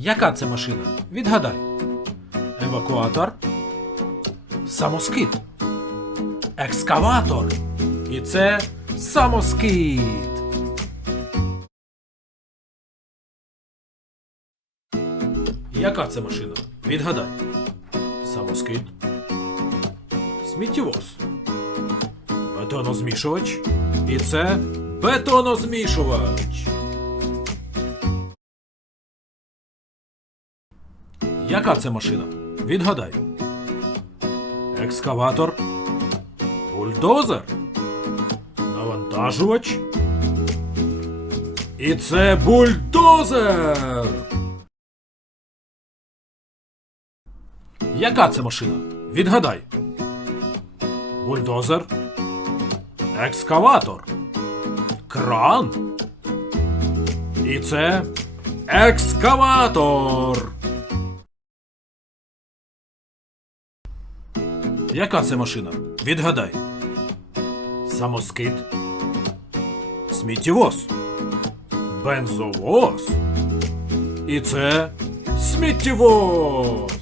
Яка це машина? Відгадай. Евакуатор. Самоскид. Екскаватор. І це самоскид. Яка це машина? Відгадай. Самоскид. Сміттєвоз. Бетонозмішувач. І це бетонозмішувач. Яка це машина? Відгадай. Екскаватор. Бульдозер. Навантажувач. І це бульдозер. Яка це машина? Відгадай. Бульдозер. Екскаватор. Кран. І це екскаватор. Яка це машина? Відгадай. Самоскид. Сміттєвоз. Бензовоз. І це сміттєвоз.